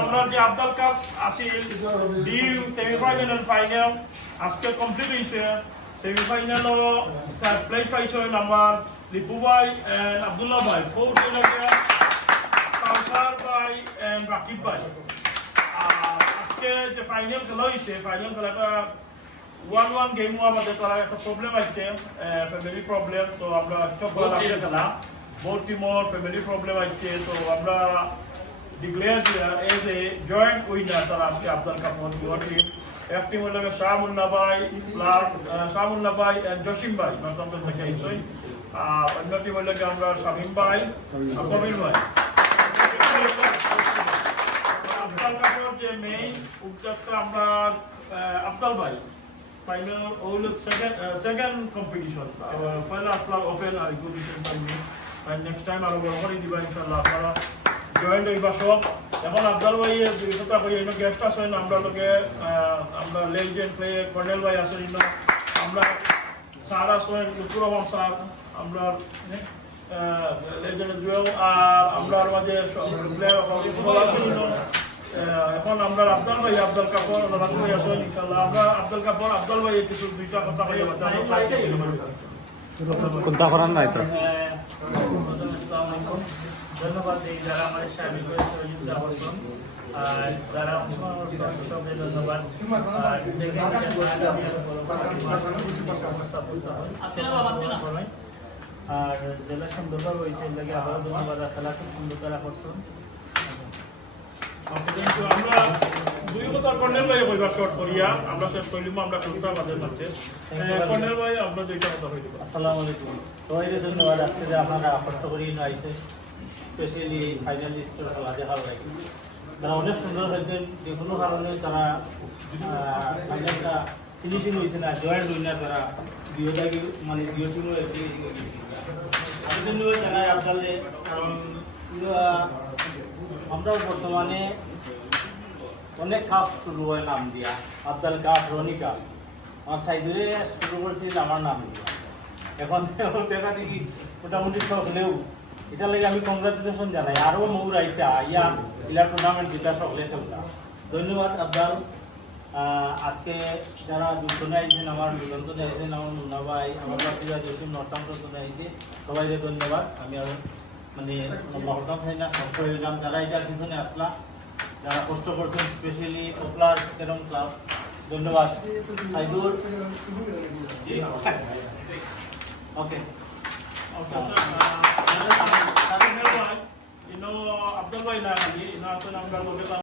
আমরা যে Abdal cup Aseel due semifinal and final আজকে কমপ্লিট হয়েছে সেমিফাইনাল প্লেস পাইছে আমার লিপু ভাই এন্ড আব্দুল্লাহ ভাই ফোর্থ কাউসার ভাই এন্ড রাকিব ভাই আজকে যে ফাইনাল খেলা হয়েছে ফাইনাল খেলাটা 1-1 গেম হওয়ার মধ্যে তারা একটা প্রবলেম আছে ফ্যামিলি প্রবলেম তো আমরা সব খেলা both team or family problem আছে তো আমরা declare as a joint winner তারা আজকে আব্দুল কাপন টিম এক টিম হলো শাহমুল্লাহ ভাই শাহমুল্লাহ ভাই এন্ড জসিম ভাই নতুন থেকে আইছই আর অন্য টিম হলো আমরা শামিম ভাই আর কবির ভাই আব্দুল কাপন যে মেইন উদ্যোক্তা আমরা আব্দুল ভাই final all second competition final আপনার ওপেন আর competition পাইনি and next time আরো বড় করে দিবা ইনশাআল্লাহ আপনারা জয়েন্ট হইবা সব এখন আব্দুল ভাই এই কথা কই এনে গেস্ট আছেন আমরা লগে আমরা লেজেন্ড প্লে কর্নেল ভাই আছেন আমরা সারা সোয়েন লুকুর রহমান স্যার আমরা লেজেন্ড জুয়েল আর আমরা মাঝে প্লেয়ার আছেন এখন আমরা আব্দুল ভাই আব্দুল কাপড় রাসূল ভাই আছেন ইনশাআল্লাহ আমরা আব্দুল কাপড় আব্দুল ভাই কিছু দুইটা কথা কইয়া কোনটা করার নাই তো ধন্যবাদ যারা আমার সাথে সহযোগিতা করছেন আর যারা সবাই ধন্যবাদ আর জেলা সুন্দরভাবে হয়েছে লাগে আবারও ধন্যবাদ খেলা খুব সুন্দর তারা করছেন আমরা দুই কথা কর্নেল ভাই কইবা শর্ট করিয়া আমরা তো কইলিম আমরা কোনটা বাদে মাঝে কর্নেল ভাই আমরা দুইটা কথা কই দিব আসসালামু আলাইকুম সবাইকে ধন্যবাদ আজকে যে আপনারা কষ্ট করি না আইছে স্পেশালি ফাইনালিস্টের খেলা দেখার লাগে তারা অনেক সুন্দর হয়েছে যে কোনো কারণে তারা ফাইনালটা ফিনিশিং হয়েছে না জয়েন্ট উইনার তারা দুইটাকে মানে দুই টিমও একটি ধন্যবাদ জানাই আপনাদের কারণ আমরা বর্তমানে অনেক কাপ শুরু হয় নাম দিয়া আব্দুল কাপ রনি কাপ আমার সাইদুরে শুরু করছিল আমার নাম দিয়া এখন দেখা দেখি মোটামুটি সকলেও এটার লাগে আমি কংগ্রাচুলেশন জানাই আরও মৌর আইতা ইয়া ইলা টুর্নামেন্ট জিতা সকলে খেলতা ধন্যবাদ আব্দাল আজকে যারা দুজনে আইছেন আমার মিলনজনে আইছেন আমার মুন্না ভাই আমার বাচ্চা জসিম নর্থামজনে আইছে সবাইকে ধন্যবাদ আমি আর মানে লকডাউন হয় না সব প্রয়োজন যারা এটার পিছনে আসলা যারা কষ্ট করছেন স্পেশালি পপুলার ক্যারম ক্লাব ধন্যবাদ সাইদুর ওকে আব্দুল ভাই না আমরা